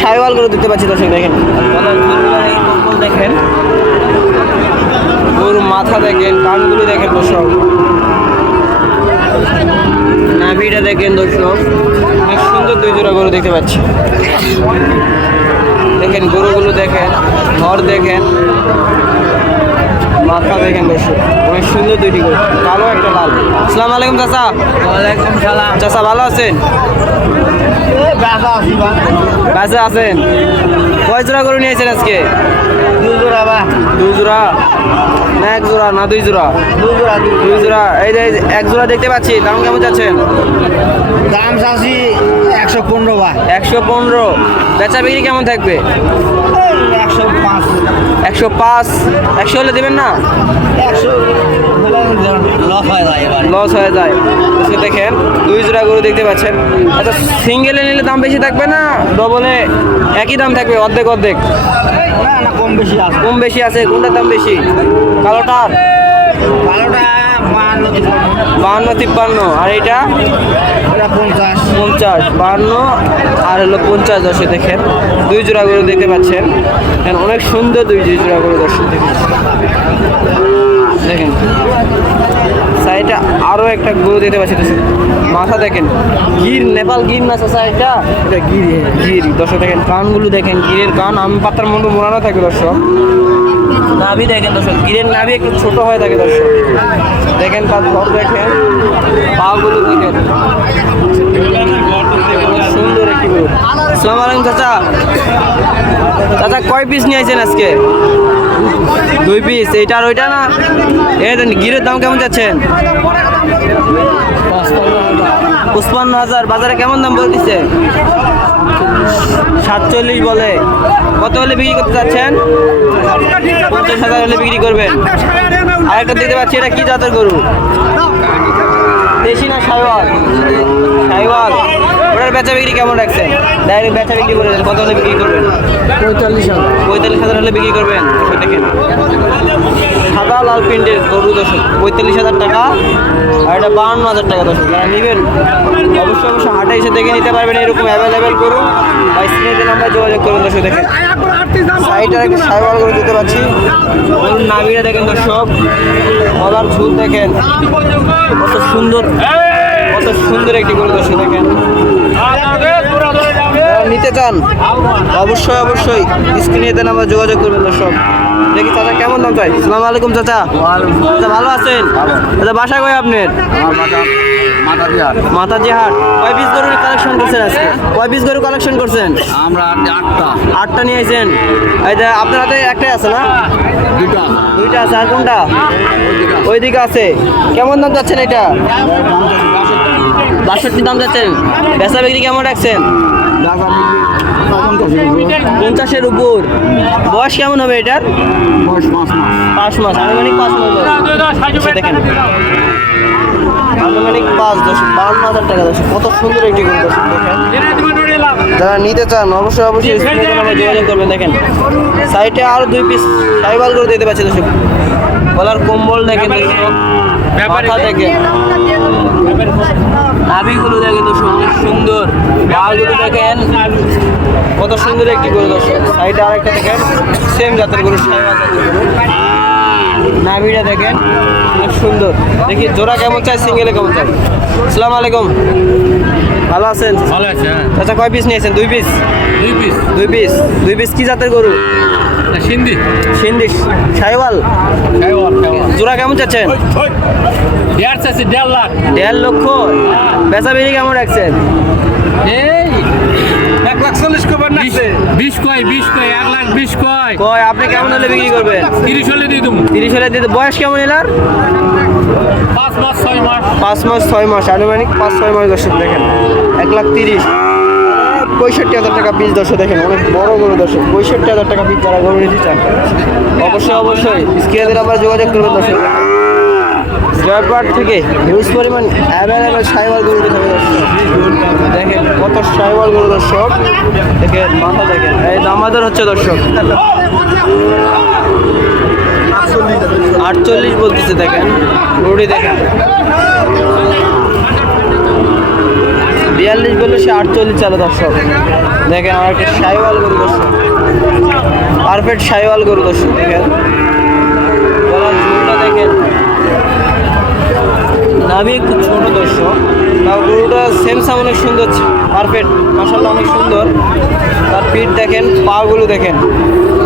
সাইওয়াল গরু দেখতে পাচ্ছি দর্শক দেখেন, দেখেন গরুর মাথা দেখেন কানগুলো দেখেন দর্শক। নাভিটা দেখেন দর্শক। অনেক সুন্দর দুই জোড়া গরু দেখতে পাচ্ছি। দেখেন গরুগুলো দেখেন ঘর দেখেন। মাথা দেখেন দর্শক অনেক সুন্দর দুইটি গরু কালো একটা লাল আসসালামু আলাইকুম চাচা। ওয়ালাইকুম সালাম। চাচা ভালো আছেন? বাসা আছেন? কয় জোড়া গরু নিয়েছেন আজকে? দুজোড়া বা। দুই জোড়া? না এক জোড়া না দুই জোড়া? দুই জোড়া এই যে এই যে এক জোড়া দেখতে পাচ্ছি। দাম কেমন যাচ্ছেন? দাম চাষি একশো পনেরো বা। একশো পনেরো। বেচা বিক্রি কেমন থাকবে? একশো পাঁচ। একশো পাঁচ। একশো হলে দেবেন না? একশো লস হয়ে যায় যায়। আজকে দেখেন দুই জোড়া গরু দেখতে পাচ্ছেন। আচ্ছা সিঙ্গেলে নিলে দাম বেশি থাকবে না ডবলে একই দাম থাকবে অর্ধেক অর্ধেক? কম বেশি আছে। কম বেশি আছে কোনটার দাম বেশি? কালোটার? ভালোটা বাহান্ন তিপ্পান্ন। আর এটা পঞ্চাশ। পঞ্চাশ বাহান্ন। আর হলো পঞ্চাশ দশে দেখেন। দুই জোড়া গরু দেখতে পাচ্ছেন। অনেক সুন্দর দুই দুই জোড়া গরু দর্শক দেখেন। দেখেন। সাইডে আরও একটা গরু দেখতে পাচ্ছি মাথা দেখেন। গির নেপাল গির না চাচা এটা? এটা গির গির। দর্শক দেখেন কানগুলো দেখেন গিরের কান। আমি পাতার মতো মোড়ানো থাকে দর্শক। নাভি দেখেন দর্শক গিরের নাভি একটু ছোট হয়ে থাকে দর্শক। দেখেন তার দেখেন, পাগুলো দেখেন। সুন্দর একটি গরু। সালাম আলাইকুম, চাচা। চাচা, কয় পিস নিয়ে আসছেন আজকে? দুই পিস এইটা আর ওইটা না? দেন গিরের দাম কেমন যাচ্ছেন? পঁচপান্ন হাজার। বাজারে কেমন দাম বলতেছে? সাতচল্লিশ বলে। কত হলে বিক্রি করতে চাচ্ছেন? পঞ্চাশ হাজার হলে বিক্রি করবেন। আরেকটা দেখতে পাচ্ছি এটা কি জাতের গরু? দেশি না সাইওয়াল সাইওয়াল ওটার বেচা বিক্রি কেমন রাখছেন? ডাইরেক্ট বেচা বিক্রি করে কত হলে বিক্রি করবেন? পঁয়তাল্লিশ হাজার। পঁয়তাল্লিশ হাজার হলে বিক্রি করবেন? দেখেন। সাদা, লাল প্রিন্টের গরু দর্শক, পঁয়তাল্লিশ হাজার টাকা আর এটা বাহান্ন হাজার টাকা দর্শক, যারা নেবেন, অবশ্যই অবশ্যই হাটে এসে দেখে নিতে পারবেন এরকম অ্যাভেলেবেল গরু। বা স্ক্রিনে নাম্বার যোগাযোগ করুন দর্শক, দেখেন। সাইডে একটা সাইবার গরু দিতে পারছি নামিটা দেখেন দর্শক, গলার ঝুল দেখেন। কত সুন্দর কত সুন্দর একটি গরু দর্শক, দেখেন। চান? অবশ্যই অবশ্যই। স্ক্রিনে দেন আমরা যোগাযোগ করবেন দর্শক। দেখি চাচা কেমন দাম চাই? সালাম আলাইকুম চাচা। চাচা ভালো আছেন? চাচা বাসা কই আপনার? মাতাজি হাট কয় পিস গরুর কালেকশন করছেন আজকে? কয় পিস গরু কালেকশন করছেন? আমরা আটটা। আটটা নিয়ে আইছেন। আপনার হাতে একটাই আছে না? দুইটা। আছে আর কোনটা? ওইদিকে আছে। কেমন দাম যাচ্ছেন এটা? বাষট্টি। দাম যাচ্ছেন বেচা বিক্রি কেমন রাখছেন? পঞ্চাশের উপর। বয়স কেমন হবে এটার? পাঁচ মাস। আনুমানিক পাঁচ মাস আচ্ছা, দেখেন। আনুমানিক দশ টাকা দশ কত সুন্দর একটি নিতে চান অবশ্যই করবেন দেখেন। দুই পিস গলার কম্বল দেখেন সুন্দর। পাগুলো দেখেন। কত সুন্দর একটি গরু দর্শক। সাইডে আরেকটা দেখেন সেম জাতের গরু নাভিটা দেখেন অনেক সুন্দর। দেখি জোড়া কেমন চাই সিঙ্গেলে কেমন চাই? আসসালামু আলাইকুম। ভালো আছেন? ভালো আছে আচ্ছা কয় পিস নিয়েছেন? দুই পিস দুই পিস দুই পিস দুই পিস কি জাতের গরু? সিন্ধি। সিন্ধি। সাইওয়াল? জোড়া কেমন চাচ্ছেন? দেড় দেড় লাখ। দেড় লক্ষ? বেচা বিক্রি কেমন রাখছেন? এই এক লাখ চল্লিশ কবার নাকছে। বিশ কয় বিশ কয় এক লাখ বিশ কয়। কয় আপনি কেমন হলে বিক্রি করবেন? তিরিশ হলে দিয়ে দেবো। তিরিশ হলে দিতে বয়স কেমন এলার? পাঁচ মাস ছয় মাস। পাঁচ মাস ছয় মাস। আনুমানিক পাঁচ ছয় মাস দর্শক দেখেন। এক লাখ তিরিশ। পঁয়ষট্টি হাজার টাকা পিস দর্শক দেখেন। অনেক বড় গরু দর্শক। পঁয়ষট্টি হাজার টাকা পিস যারা গরু নিতে চান অবশ্যই অবশ্যই। স্ক্রিনে আমরা যোগাযোগ করবেন দর্শক। জয়পাট থেকে হিউজ পরিমাণ অ্যাভেলেবেল সাইবার গরু দেখেন কত সাইবার গরু দর্শক। দেখেন মাথা দেখেন। এই দামাদার হচ্ছে দর্শক। আটচল্লিশ বলতেছে, দেখেন। রুডি দেখেন। বিয়াল্লিশ বললে সে আটচল্লিশ চালে দর্শক। দেখেন আমার একটা সাইওয়াল গরু দর্শক। পারফেক্ট সাইওয়াল গরু দর্শক, দেখেন। দেখেন। নামি একটু ছোট দর্শক। তাও গরুটা সেমসাম অনেক সুন্দর পারফেক্ট মাসাল্লাহ অনেক সুন্দর। তার পিঠ দেখেন পাগুলো দেখেন।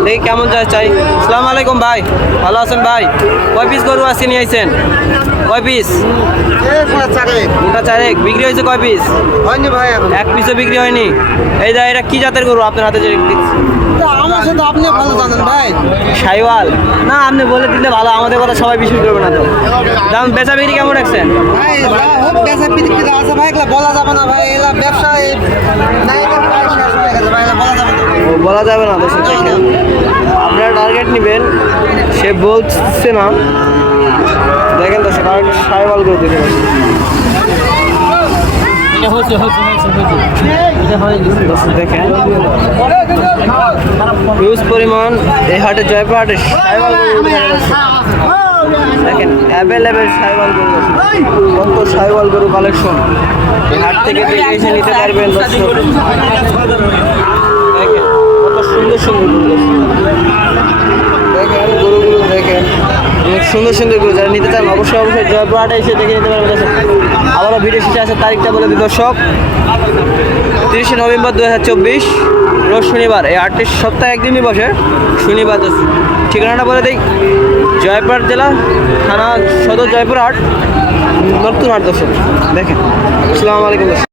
দেখি কেমন যায় চাই। আসসালামু আলাইকুম ভাই। ভালো আছেন ভাই? কয় পিস গরু আসি নিয়ে আইছেন? কয় পিস গোটা চারেক। বিক্রি হয়েছে কয় পিস হয়নি ভাই এক পিসও বিক্রি হয়নি। এই দা এটা কি জাতের গরু? আপনার হাতে যে দেখছি। আমার সাথে আপনি ভালো জানেন ভাই। সাইওয়াল না আপনি বলে দিলে ভালো আমাদের কথা সবাই বিশ্বাস করবে না তো। দাম বেচা বিক্রি কেমন রাখছেন? ভাই বেচা বিক্রি আছে ভাই এগুলা বলা যাবে না ভাই এগুলা ব্যবসা এগুলা বলা যাবে না। ও, বলা যাবে না দর্শক আপনারা টার্গেট নেবেন সে বলছে না। দেখেন দর্শক আর একটা সাইওয়াল হচ্ছে হচ্ছে দর্শক দেখেন। হিউজ পরিমাণ এই হাটে জয়পুর হাটে সাইওয়াল গরু দেখা যাচ্ছে। দেখেন অ্যাভেলেবেল সাইওয়াল গরু আছে। কত সাইওয়াল গরু কালেকশন এই হাট থেকে এসে নিতে পারবেন কত সুন্দর সুন্দর গরু। দেখেন, গরুগুলো দেখেন অনেক সুন্দর সুন্দর গরু, যারা নিতে চান অবশ্যই অবশ্যই জয়পুর হাটে এসে দেখে নিতে পারবেন আবারও ভিডিও শেষে আসার তারিখটা বলে দর্শক তিরিশে নভেম্বর দু হাজার চব্বিশ, রোজ শনিবার, এই আটটি সপ্তাহে একদিনই বসে, শনিবার। ঠিকানাটা বলে দিই জয়পুর জেলা, থানা সদর জয়পুরহাট, নতুন আট দর্শক দেখেন, আসসালামু আলাইকুম